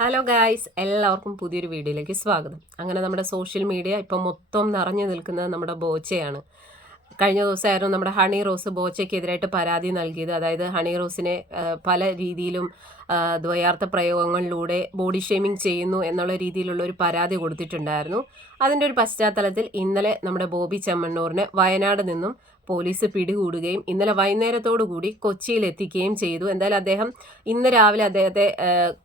Hello guys എല്ലാവർക്കും പുതിയൊരു വീഡിയോയിലേക്ക് സ്വാഗതം. അങ്ങനെ നമ്മുടെ സോഷ്യൽ മീഡിയ ഇപ്പം മൊത്തം നിറഞ്ഞു നിൽക്കുന്നത് നമ്മുടെ ബോച്ചയാണ്. കഴിഞ്ഞ ദിവസമായിരുന്നു നമ്മുടെ ഹണി റോസ് ബോച്ചയ്ക്കെതിരായിട്ട് പരാതി നൽകിയത്. അതായത് ഹണി റോസിനെ പല രീതിയിലും ദ്വയാർത്ഥ പ്രയോഗങ്ങളിലൂടെ ബോഡി ഷേമിംഗ് ചെയ്യുന്നു എന്നുള്ള രീതിയിലുള്ള ഒരു പരാതി കൊടുത്തിട്ടുണ്ടായിരുന്നു. അതിന്റെ ഒരു പശ്ചാത്തലത്തിൽ ഇന്നലെ നമ്മുടെ ബോബി ചെമ്മണ്ണൂറിനെ വയനാട് നിന്നും പോലീസ് പിടികൂടുകയും ഇന്നലെ വൈകുന്നേരത്തോടുകൂടി കൊച്ചിയിൽ എത്തിക്കുകയും ചെയ്തു. എന്തായാലും അദ്ദേഹം ഇന്ന് രാവിലെ അദ്ദേഹത്തെ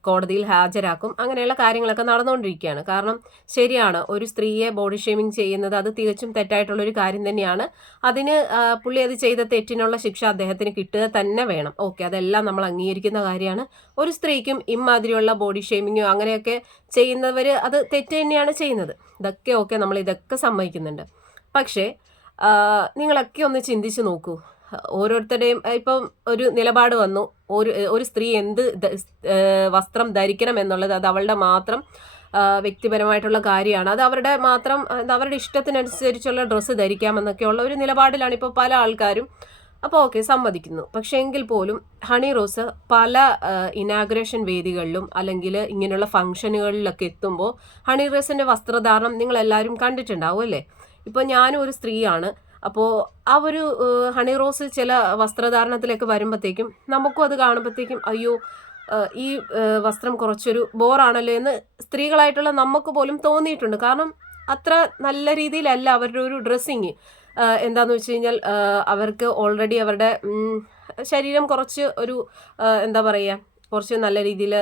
കോടതിയിൽ ഹാജരാക്കും. അങ്ങനെയുള്ള കാര്യങ്ങളൊക്കെ നടന്നുകൊണ്ടിരിക്കുകയാണ്. കാരണം ശരിയാണ് ഒരു സ്ത്രീയെ ബോഡി ഷേമിംഗ് ചെയ്യുന്നത് അത് തികച്ചും തെറ്റായിട്ടുള്ള ഒരു കാര്യം തന്നെയാണ്. അതിന് പുള്ളി അത് ചെയ്ത തെറ്റിനുള്ള ശിക്ഷ അദ്ദേഹത്തിന് കിട്ടുക തന്നെ വേണം. ഓക്കെ അതെല്ലാം നമ്മൾ അംഗീകരിക്കുന്ന കാര്യമാണ്. ഒരു സ്ത്രീക്കും ഇമാതിരിയുള്ള ബോഡി ഷേമിങ്ങോ അങ്ങനെയൊക്കെ ചെയ്യുന്നവർ അത് തെറ്റ് തന്നെയാണ് ചെയ്യുന്നത്. ഇതൊക്കെ ഓക്കെ നമ്മൾ ഇതൊക്കെ സമ്മതിക്കുന്നുണ്ട്. പക്ഷേ നിങ്ങളൊക്കെ ഒന്ന് ചിന്തിച്ച് നോക്കൂ. ഓരോരുത്തരുടെയും ഇപ്പം ഒരു നിലപാട് വന്നു. ഒരു ഒരു സ്ത്രീ എന്ത് വസ്ത്രം ധരിക്കണം എന്നുള്ളത് അത് അവളുടെ മാത്രം വ്യക്തിപരമായിട്ടുള്ള കാര്യമാണ്. അത് അവരുടെ മാത്രം എന്താ അവരുടെ ഇഷ്ടത്തിനനുസരിച്ചുള്ള ഡ്രസ്സ് ധരിക്കാമെന്നൊക്കെയുള്ള ഒരു നിലപാടിലാണ് ഇപ്പോൾ പല ആൾക്കാരും അപ്പോൾ ഓക്കെ സമ്മതിക്കുന്നു. പക്ഷേ എങ്കിൽ പോലും ഹണി റോസ് പല ഇനാഗ്രേഷൻ വേദികളിലും അല്ലെങ്കിൽ ഇങ്ങനെയുള്ള ഫംഗ്ഷനുകളിലൊക്കെ എത്തുമ്പോൾ ഹണി റോസിന്റെ വസ്ത്രധാരണം നിങ്ങളെല്ലാവരും കണ്ടിട്ടുണ്ടാവും അല്ലേ? ഇപ്പോൾ ഞാനും ഒരു സ്ത്രീയാണ്. അപ്പോൾ ആ ഒരു ഹണി റോസ് ചില വസ്ത്രധാരണത്തിലേക്ക് വരുമ്പോഴത്തേക്കും നമുക്കും അത് കാണുമ്പോഴത്തേക്കും അയ്യോ ഈ വസ്ത്രം കുറച്ചൊരു ബോറാണല്ലോ എന്ന് സ്ത്രീകളായിട്ടുള്ള നമുക്ക് പോലും തോന്നിയിട്ടുണ്ട്. കാരണം അത്ര നല്ല രീതിയിലല്ല അവരുടെ ഒരു ഡ്രസ്സിങ്. എന്താന്ന് വെച്ച് കഴിഞ്ഞാൽ അവർക്ക് ഓൾറെഡി അവരുടെ ശരീരം കുറച്ച് ഒരു എന്താ പറയുക കുറച്ച് നല്ല രീതിയിൽ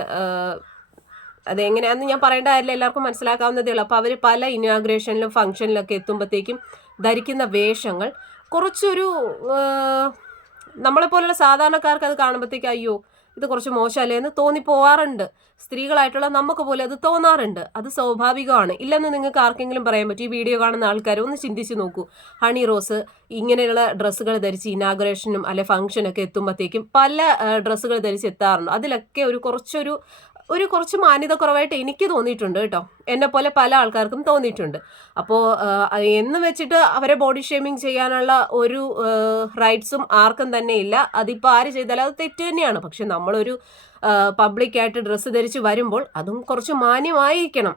അതെങ്ങനെയാണെന്ന് ഞാൻ പറയേണ്ട കാര്യമില്ല. എല്ലാവർക്കും മനസ്സിലാക്കാവുന്നതേ ഉള്ളൂ. അപ്പോൾ അവർ പല ഇനാഗ്രേഷനിലും ഫംഗ്ഷനിലൊക്കെ എത്തുമ്പോഴത്തേക്കും ധരിക്കുന്ന വേഷങ്ങൾ കുറച്ചൊരു നമ്മളെപ്പോലുള്ള സാധാരണക്കാർക്ക് അത് കാണുമ്പോഴത്തേക്ക് അയ്യോ ഇത് കുറച്ച് മോശമല്ലേ എന്ന് തോന്നിപ്പോവാറുണ്ട്. സ്ത്രീകളായിട്ടുള്ള നമുക്ക് പോലും അത് തോന്നാറുണ്ട്. അത് സ്വാഭാവികമാണ്. ഇല്ലെന്ന് നിങ്ങൾക്ക് ആർക്കെങ്കിലും പറയാൻ പറ്റും? ഈ വീഡിയോ കാണുന്ന ആൾക്കാർ ഒന്ന് ചിന്തിച്ച് നോക്കൂ. ഹണി റോസ് ഇങ്ങനെയുള്ള ഡ്രസ്സുകൾ ധരിച്ച് ഇനാഗ്രേഷനും അല്ലെ ഫംഗ്ഷനൊക്കെ എത്തുമ്പോഴത്തേക്കും പല ഡ്രസ്സുകൾ ധരിച്ച് എത്താറുണ്ട്. അതിലൊക്കെ ഒരു കുറച്ചൊരു ഒരു കുറച്ച് മാന്യത കുറവായിട്ട് എനിക്ക് തോന്നിയിട്ടുണ്ട് കേട്ടോ. എന്നെ പോലെ പല ആൾക്കാർക്കും തോന്നിയിട്ടുണ്ട്. അപ്പോൾ എന്ന് വെച്ചിട്ട് അവരെ ബോഡി ഷേമിങ് ചെയ്യാനുള്ള ഒരു റൈറ്റ്സും ആർക്കും തന്നെ ഇല്ല. അതിപ്പോൾ ആര് ചെയ്താലും അത് തെറ്റ് തന്നെയാണ്. പക്ഷെ നമ്മളൊരു പബ്ലിക്കായിട്ട് ഡ്രസ്സ് ധരിച്ച് വരുമ്പോൾ അതും കുറച്ച് മാന്യമായിരിക്കണം.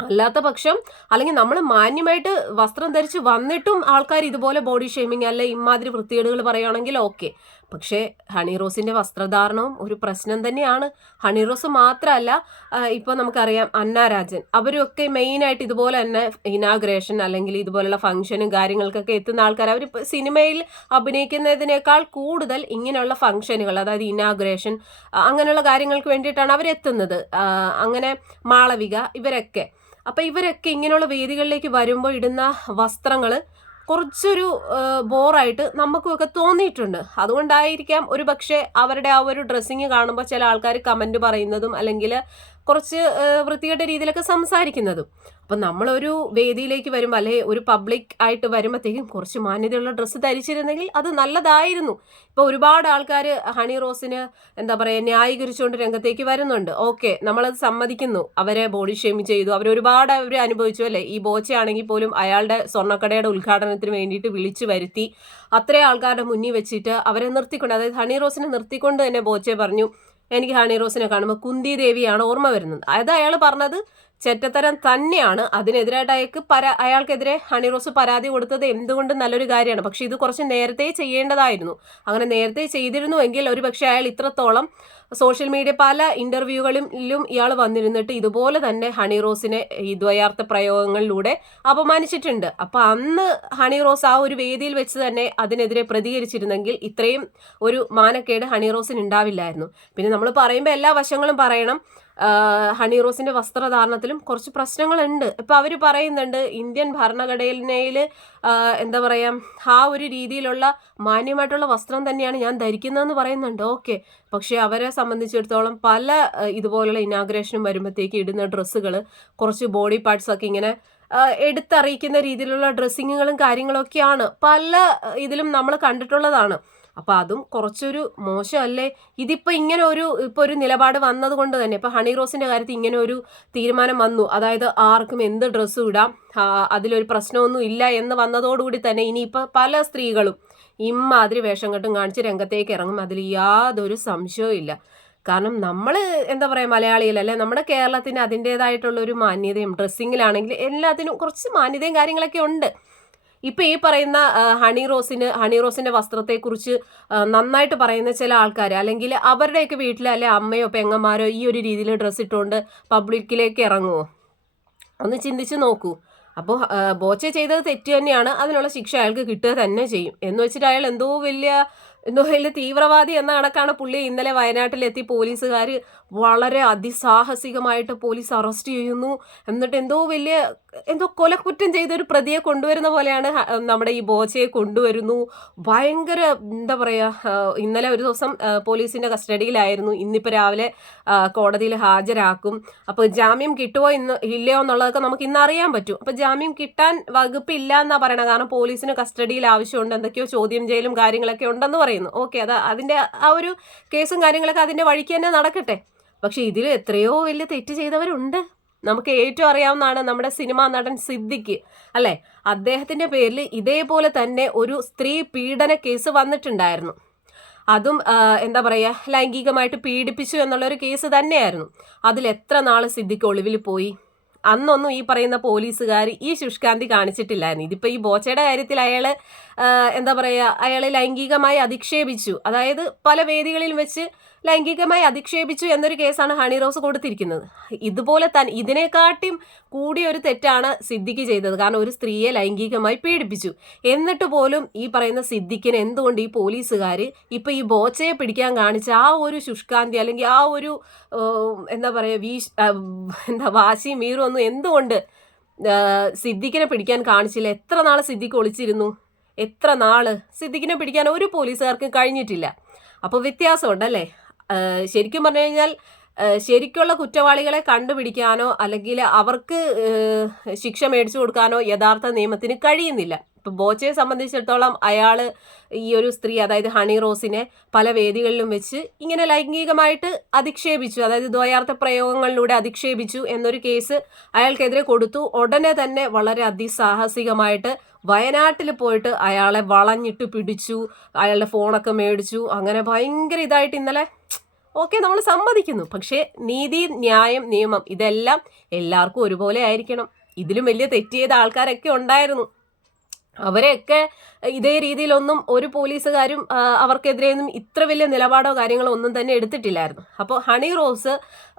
അല്ലാത്ത പക്ഷം അല്ലെങ്കിൽ നമ്മൾ മാന്യമായിട്ട് വസ്ത്രം ധരിച്ച് വന്നിട്ടും ആൾക്കാർ ഇതുപോലെ ബോഡി ഷേമിങ് അല്ലെ ഇമാതിരി വൃത്തികേടുകൾ പറയുകയാണെങ്കിൽ ഓക്കെ പക്ഷേ ഹണി റോസിന്റെ വസ്ത്രധാരണവും ഒരു പ്രശ്നം തന്നെയാണ്. ഹണി റോസ് മാത്രമല്ല ഇപ്പോൾ നമുക്കറിയാം അന്നാരാജൻ അവരൊക്കെ മെയിനായിട്ട് ഇതുപോലെ തന്നെ ഇനാഗ്രേഷൻ അല്ലെങ്കിൽ ഇതുപോലെയുള്ള ഫംഗ്ഷനും കാര്യങ്ങൾക്കൊക്കെ എത്തുന്ന ആൾക്കാർ. അവർ സിനിമയിൽ അഭിനയിക്കുന്നതിനേക്കാൾ കൂടുതൽ ഇങ്ങനെയുള്ള ഫംഗ്ഷനുകൾ അതായത് ഇനാഗ്രേഷൻ അങ്ങനെയുള്ള കാര്യങ്ങൾക്ക് വേണ്ടിയിട്ടാണ് അവരെത്തുന്നത്. അങ്ങനെ മാളവിക ഇവരൊക്കെ. അപ്പം ഇവരൊക്കെ ഇങ്ങനെയുള്ള വേദികളിലേക്ക് വരുമ്പോൾ ഇടുന്ന വസ്ത്രങ്ങൾ കുറച്ചൊരു ബോറായിട്ട് നമുക്കുമൊക്കെ തോന്നിയിട്ടുണ്ട്. അതുകൊണ്ടായിരിക്കാം ഒരു പക്ഷേ അവരുടെ ആ ഒരു ഡ്രസ്സിങ് കാണുമ്പോൾ ചില ആൾക്കാർ കമന്റ് പറയുന്നതും അല്ലെങ്കിൽ കുറച്ച് വൃത്തികെട്ട രീതിയിലൊക്കെ സംസാരിക്കുന്നതും. അപ്പം നമ്മളൊരു വേദിയിലേക്ക് വരുമ്പോൾ അല്ലെ ഒരു പബ്ലിക് ആയിട്ട് വരുമ്പോഴത്തേക്കും കുറച്ച് മാന്യതയുള്ള ഡ്രസ്സ് ധരിച്ചിരുന്നെങ്കിൽ അത് നല്ലതായിരുന്നു. ഇപ്പോൾ ഒരുപാട് ആൾക്കാർ ഹണി റോസിന് എന്താ പറയുക ന്യായീകരിച്ചുകൊണ്ട് രംഗത്തേക്ക് വരുന്നുണ്ട്. ഓക്കെ നമ്മളത് സമ്മതിക്കുന്നു. അവരെ ബോഡി ഷേമിങ് ചെയ്തു. അവർ ഒരുപാട് അവർ അനുഭവിച്ചു അല്ലേ? ഈ ബോച്ചയാണെങ്കിൽ പോലും അയാളുടെ സ്വർണക്കടയുടെ ഉദ്ഘാടനത്തിന് വേണ്ടിയിട്ട് വിളിച്ചു വരുത്തി. അത്രയും ആൾക്കാരുടെ മുന്നിൽ വെച്ചിട്ട് അവരെ നിർത്തിക്കൊണ്ട് അതായത് ഹണി റോസിനെ നിർത്തിക്കൊണ്ട് തന്നെ ബോച്ചെ പറഞ്ഞു. എനിക്ക് ഹണി റോസിനെ കാണുമ്പോൾ കുന്തി ദേവിയാണ് ഓർമ്മ വരുന്നത്. അതായത് അയാൾ പറഞ്ഞത് ചെറ്റത്തരം തന്നെയാണ്. അതിനെതിരായിട്ട് അയാൾക്ക് പരാ അയാൾക്കെതിരെ ഹണി റോസ് പരാതി കൊടുത്തത് എന്തുകൊണ്ടും നല്ലൊരു കാര്യമാണ്. പക്ഷേ ഇത് കുറച്ച് നേരത്തെ ചെയ്യേണ്ടതായിരുന്നു. അങ്ങനെ നേരത്തെ ചെയ്തിരുന്നുവെങ്കിൽ ഒരു പക്ഷേ അയാൾ ഇത്രത്തോളം സോഷ്യൽ മീഡിയ പല ഇന്റർവ്യൂകളിലും ഇയാൾ വന്നിരുന്നിട്ട് ഇതുപോലെ തന്നെ ഹണി റോസിനെ ഈ ദ്വയാർത്ഥ പ്രയോഗങ്ങളിലൂടെ അപമാനിച്ചിട്ടുണ്ട്. അപ്പൊ അന്ന് ഹണി റോസ് ആ ഒരു വേദിയിൽ വെച്ച് തന്നെ അതിനെതിരെ പ്രതികരിച്ചിരുന്നെങ്കിൽ ഇത്രയും ഒരു മാനക്കേട് ഹണി റോസിന് ഉണ്ടാവില്ലായിരുന്നു. പിന്നെ നമ്മൾ പറയുമ്പോൾ എല്ലാ വശങ്ങളും പറയണം. ഹണി റോസിന്റെ വസ്ത്രധാരണത്തിലും കുറച്ച് പ്രശ്നങ്ങളുണ്ട്. ഇപ്പൊ അവർ പറയുന്നുണ്ട് ഇന്ത്യൻ ഭരണഘടനയിൽ എന്താ പറയാ ആ ഒരു രീതിയിലുള്ള മാന്യമായിട്ടുള്ള വസ്ത്രം തന്നെയാണ് ഞാൻ ധരിക്കുന്നതെന്ന് പറയുന്നുണ്ട്. ഓക്കെ. പക്ഷെ അവരെ സംബന്ധിച്ചിടത്തോളം പല ഇതുപോലുള്ള ഇനാഗ്രേഷനും വരുമ്പോഴത്തേക്ക് ഇടുന്ന ഡ്രസ്സുകൾ കുറച്ച് ബോഡി പാർട്സ് ഒക്കെ ഇങ്ങനെ എടുത്തറിയിക്കുന്ന രീതിയിലുള്ള ഡ്രസ്സിങ്ങുകളും കാര്യങ്ങളൊക്കെയാണ് പല ഇതിലും നമ്മൾ കണ്ടിട്ടുള്ളതാണ്. അപ്പൊ അതും കുറച്ചൊരു മോശമല്ലേ? ഇതിപ്പോ ഇങ്ങനെ ഒരു ഇപ്പൊ ഒരു നിലപാട് വന്നത് കൊണ്ട് തന്നെ ഇപ്പൊ ഹണി റോസിന്റെ കാര്യത്തിൽ ഇങ്ങനെ ഒരു തീരുമാനം വന്നു. അതായത് ആർക്കും എന്ത് ഡ്രസ്സും ഇടാം അതിലൊരു പ്രശ്നമൊന്നും ഇല്ല എന്ന് വന്നതോടുകൂടി തന്നെ ഇനിയിപ്പോ പല സ്ത്രീകളും ഇമ്മാതിരി വേഷം കെട്ടും കാണിച്ച് രംഗത്തേക്ക് ഇറങ്ങും. അതിൽ യാതൊരു സംശയവും ഇല്ല. കാരണം നമ്മൾ എന്താ പറയുക മലയാളികളല്ലേ നമ്മുടെ കേരളത്തിന് അതിന്റേതായിട്ടുള്ള ഒരു മാന്യതയും ഡ്രസ്സിങ്ങിലാണെങ്കിൽ എല്ലാത്തിനും കുറച്ച് മാന്യതയും കാര്യങ്ങളൊക്കെ ഉണ്ട്. ഇപ്പം ഈ പറയുന്ന ഹണി റോസിന് ഹണി റോസിന്റെ വസ്ത്രത്തെക്കുറിച്ച് നന്നായിട്ട് പറയുന്ന ചില ആൾക്കാർ അല്ലെങ്കിൽ അവരുടെയൊക്കെ വീട്ടിൽ അല്ലെ അമ്മയോ പെങ്ങന്മാരോ ഈ ഒരു രീതിയിൽ ഡ്രസ്സ് ഇട്ടുകൊണ്ട് പബ്ലിക്കിലേക്ക് ഇറങ്ങുമോ ഒന്ന് ചിന്തിച്ച് നോക്കൂ. അപ്പോൾ ബോച്ചെ ചെയ്തത് തെറ്റ് തന്നെയാണ്. അതിനുള്ള ശിക്ഷ അയാൾക്ക് കിട്ടുക തന്നെ ചെയ്യും. എന്ന് വെച്ചിട്ട് അയാൾ എന്തോ വലിയ എന്തോ വലിയ തീവ്രവാദി എന്ന കണക്കാണ് പുള്ളി ഇന്നലെ വയനാട്ടിലെത്തി പോലീസുകാർ വളരെ അതിസാഹസികമായിട്ട് പോലീസ് അറസ്റ്റ് ചെയ്യുന്നു. എന്നിട്ട് എന്തോ വലിയ എന്തോ കൊലക്കുറ്റം ചെയ്തൊരു പ്രതിയെ കൊണ്ടുവരുന്ന പോലെയാണ് നമ്മുടെ ഈ ബോച്ചയെ കൊണ്ടുവരുന്നു. ഭയങ്കര എന്താ പറയുക ഇന്നലെ ഒരു ദിവസം പോലീസിന്റെ കസ്റ്റഡിയിലായിരുന്നു. ഇന്നിപ്പോൾ രാവിലെ കോടതിയിൽ ഹാജരാക്കും. അപ്പോൾ ജാമ്യം കിട്ടുമോ ഇന്ന് ഇല്ലയോ എന്നുള്ളതൊക്കെ നമുക്ക് ഇന്ന് അറിയാൻ പറ്റും. അപ്പോൾ ജാമ്യം കിട്ടാൻ വകുപ്പില്ല എന്നാണ് പറയണത്. കാരണം പോലീസിന് കസ്റ്റഡിയിൽ ആവശ്യമുണ്ട്. എന്തൊക്കെയോ ചോദ്യം ചെയ്യലും കാര്യങ്ങളൊക്കെ ഉണ്ടെന്ന് പറയുന്നു. ഓക്കെ അത് അതിന്റെ ആ ഒരു കേസും കാര്യങ്ങളൊക്കെ അതിന്റെ വഴിക്ക് തന്നെ നടക്കട്ടെ. പക്ഷേ ഇതിൽ എത്രയോ വലിയ തെറ്റ് ചെയ്തവരുണ്ട്. നമുക്ക് ഏറ്റവും അറിയാവുന്നതാണ് നമ്മുടെ സിനിമാ നടൻ സിദ്ദിഖ് അല്ലേ? അദ്ദേഹത്തിന്റെ പേരിൽ ഇതേപോലെ തന്നെ ഒരു സ്ത്രീ പീഡന കേസ് വന്നിട്ടുണ്ടായിരുന്നു. അതും എന്താ പറയുക ലൈംഗികമായിട്ട് പീഡിപ്പിച്ചു എന്നുള്ളൊരു കേസ് തന്നെയായിരുന്നു. അതിൽ എത്ര നാൾ സിദ്ദിഖ് ഒളിവിൽ പോയി? അന്നൊന്നും ഈ പറയുന്ന പോലീസുകാർ ഈ ശുഷ്കാന്തി കാണിച്ചിട്ടില്ലായിരുന്നു. ഇതിപ്പോൾ ഈ ബോച്ചയുടെ കാര്യത്തിൽ അയാൾ എന്താ പറയുക അയാളെ ലൈംഗികമായി അധിക്ഷേപിച്ചു. അതായത് പല വേദികളിൽ വെച്ച് ലൈംഗികമായി അധിക്ഷേപിച്ചു എന്നൊരു കേസാണ് ഹണി റോസ് കൊടുത്തിരിക്കുന്നത്. ഇതുപോലെ തന്നെ ഇതിനെക്കാട്ടിയും കൂടിയ ഒരു തെറ്റാണ് സിദ്ദിഖ് ചെയ്തത്. കാരണം ഒരു സ്ത്രീയെ ലൈംഗികമായി പീഡിപ്പിച്ചു. എന്നിട്ട് പോലും ഈ പറയുന്ന സിദ്ദിഖിന് എന്തുകൊണ്ട് ഈ പോലീസുകാർ ഇപ്പോൾ ഈ ബോച്ചയെ പിടിക്കാൻ കാണിച്ച ആ ഒരു ശുഷ്കാന്തി അല്ലെങ്കിൽ ആ ഒരു എന്താ പറയുക വീ എന്താ വാശി മീറും ഒന്നും എന്തുകൊണ്ട് സിദ്ദിഖിനെ പിടിക്കാൻ കാണിച്ചില്ല? എത്ര നാൾ സിദ്ദിഖ് ഒളിച്ചിരുന്നു? എത്ര നാൾ? സിദ്ദിഖിനെ പിടിക്കാൻ ഒരു പോലീസുകാർക്കും കഴിഞ്ഞിട്ടില്ല. അപ്പോൾ വ്യത്യാസമുണ്ടല്ലേ? ശരിക്കും പറഞ്ഞു കഴിഞ്ഞാൽ ശരിക്കുള്ള കുറ്റവാളികളെ കണ്ടുപിടിക്കാനോ അല്ലെങ്കിൽ അവർക്ക് ശിക്ഷ മേടിച്ചു കൊടുക്കാനോ യഥാർത്ഥ നിയമത്തിന് കഴിയുന്നില്ല. ഇപ്പം ബോച്ചയെ സംബന്ധിച്ചിടത്തോളം അയാൾ ഈ ഒരു സ്ത്രീ അതായത് ഹണി റോസിനെ പല വേദികളിലും വെച്ച് ഇങ്ങനെ ലൈംഗികമായിട്ട് അധിക്ഷേപിച്ചു അതായത് ദ്വയാർത്ഥ പ്രയോഗങ്ങളിലൂടെ അധിക്ഷേപിച്ചു എന്നൊരു കേസ് അയാൾക്കെതിരെ കൊടുത്തു. ഉടനെ തന്നെ വളരെ അതിസാഹസികമായിട്ട് വയനാട്ടിൽ പോയിട്ട് അയാളെ വളഞ്ഞിട്ട് പിടിച്ചു അയാളുടെ ഫോണൊക്കെ മേടിച്ചു. അങ്ങനെ ഭയങ്കര ഇതായിട്ട് ഇന്നലെ ഓക്കെ നമ്മൾ സമ്മതിക്കുന്നു. പക്ഷേ നീതി ന്യായം നിയമം ഇതെല്ലാം എല്ലാവർക്കും ഒരുപോലെ ആയിരിക്കണം. ഇതിലും വലിയ തെറ്റ് ചെയ്ത ആൾക്കാരൊക്കെ ഉണ്ടായിരുന്നു. അവരെയൊക്കെ ഇതേ രീതിയിലൊന്നും ഒരു പോലീസുകാരും അവർക്കെതിരെ അവർക്കെതിരെയൊന്നും ഇത്ര വലിയ നിലപാടോ കാര്യങ്ങളോ ഒന്നും തന്നെ എടുത്തിട്ടില്ലായിരുന്നു. അപ്പോൾ ഹണി റോസ്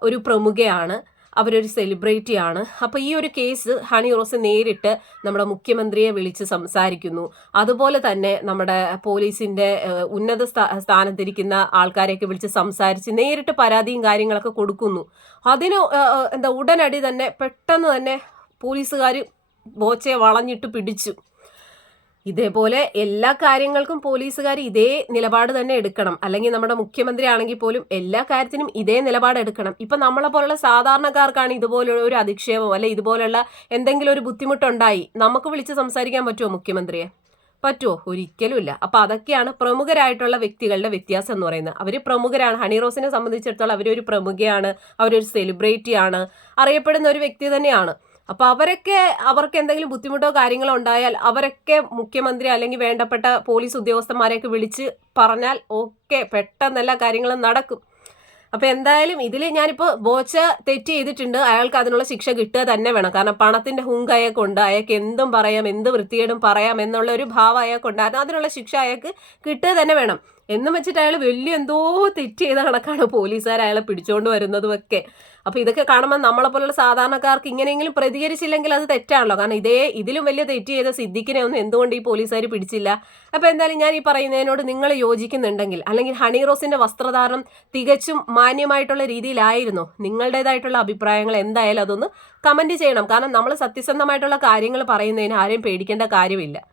ഒരു പ്രമുഖയാണ്. അവരൊരു സെലിബ്രിറ്റിയാണ് അപ്പോൾ ഈ ഒരു കേസ് ഹണി റോസ് നേരിട്ട് നമ്മുടെ മുഖ്യമന്ത്രിയെ വിളിച്ച് സംസാരിക്കുന്നു. അതുപോലെ തന്നെ നമ്മുടെ പോലീസിന്റെ ഉന്നത സ്ഥാ- സ്ഥാനത്തിരിക്കുന്ന ആൾക്കാരെയൊക്കെ വിളിച്ച് സംസാരിച്ച് നേരിട്ട് പരാതിയും കാര്യങ്ങളൊക്കെ കൊടുക്കുന്നു. അതിന് എന്താ ഉടനടി തന്നെ പെട്ടെന്ന് തന്നെ പോലീസുകാർ ബോച്ചയെ വളഞ്ഞിട്ട് പിടിച്ചു. ഇതേപോലെ എല്ലാ കാര്യങ്ങൾക്കും പോലീസുകാർ ഇതേ നിലപാട് തന്നെ എടുക്കണം. അല്ലെങ്കിൽ നമ്മുടെ മുഖ്യമന്ത്രി ആണെങ്കിൽ പോലും എല്ലാ കാര്യത്തിനും ഇതേ നിലപാട് എടുക്കണം. ഇപ്പം നമ്മളെ പോലുള്ള സാധാരണക്കാർക്കാണ് ഇതുപോലുള്ള ഒരു അധിക്ഷേപം അല്ലെ ഇതുപോലുള്ള എന്തെങ്കിലും ഒരു ബുദ്ധിമുട്ടുണ്ടായി. നമുക്ക് വിളിച്ച് സംസാരിക്കാൻ പറ്റുമോ മുഖ്യമന്ത്രിയെ? പറ്റുമോ ഒരിക്കലും ഇല്ല അപ്പൊ അതൊക്കെയാണ് പ്രമുഖരായിട്ടുള്ള വ്യക്തികളുടെ വ്യത്യാസം എന്ന് പറയുന്നത്. അവർ പ്രമുഖരാണ്. ഹണി റോസിനെ സംബന്ധിച്ചിടത്തോളം അവരൊരു പ്രമുഖയാണ്. അവരൊരു സെലിബ്രിറ്റിയാണ് അറിയപ്പെടുന്ന ഒരു വ്യക്തി തന്നെയാണ്. അപ്പൊ അവരൊക്കെ അവർക്ക് എന്തെങ്കിലും ബുദ്ധിമുട്ടോ കാര്യങ്ങളോ ഉണ്ടായാൽ അവരൊക്കെ മുഖ്യമന്ത്രി അല്ലെങ്കിൽ വേണ്ടപ്പെട്ട പോലീസ് ഉദ്യോഗസ്ഥന്മാരെയൊക്കെ വിളിച്ച് പറഞ്ഞാൽ ഓക്കെ പെട്ടെന്ന് എല്ലാ കാര്യങ്ങളും നടക്കും. അപ്പൊ എന്തായാലും ഇതിൽ ഞാനിപ്പോൾ ബോച്ച തെറ്റ് ചെയ്തിട്ടുണ്ട്. അയാൾക്ക് അതിനുള്ള ശിക്ഷ കിട്ടുക തന്നെ വേണം. കാരണം പണത്തിന്റെ ഹുങ്ക് അയാൾക്കുണ്ട് അയാൾക്ക് എന്തും പറയാം എന്ത് വൃത്തികേടും പറയാം എന്നുള്ള ഒരു ഭാവം അയാൾക്കുണ്ടായിരുന്നു അതിനുള്ള ശിക്ഷ അയാൾക്ക് കിട്ടുക തന്നെ വേണം. എന്നും വെച്ചിട്ട് അയാൾ വലിയ എന്തോ തെറ്റ് ചെയ്ത കണക്കാണ് പോലീസുകാർ അയാളെ പിടിച്ചോണ്ട് വരുന്നതും ഒക്കെ അപ്പൊ ഇതൊക്കെ കാണുമ്പോൾ നമ്മളെ പോലുള്ള സാധാരണക്കാർക്ക് ഇങ്ങനെയെങ്കിലും പ്രതികരിച്ചില്ലെങ്കിൽ അത് തെറ്റാണല്ലോ. കാരണം ഇതേ ഇതിലും വലിയ തെറ്റ് ചെയ്ത സിദ്ദിഖിനെ ഒന്നും എന്തുകൊണ്ട് ഈ പോലീസുകാർ പിടിച്ചില്ല? അപ്പൊ എന്തായാലും ഞാൻ ഈ പറയുന്നതിനോട് നിങ്ങൾ യോജിക്കുന്നുണ്ടെങ്കിൽ അല്ലെങ്കിൽ ഹണി റോസിന്റെ വസ്ത്രധാരണം തികച്ചും മാന്യമായിട്ടുള്ള രീതിയിലായിരുന്നോ? നിങ്ങളുടേതായിട്ടുള്ള അഭിപ്രായങ്ങൾ എന്തായാലും അതൊന്ന് കമന്റ് ചെയ്യണം. കാരണം നമ്മൾ സത്യസന്ധമായിട്ടുള്ള കാര്യങ്ങൾ പറയുന്നതിന് ആരെയും പേടിക്കേണ്ട കാര്യമില്ല.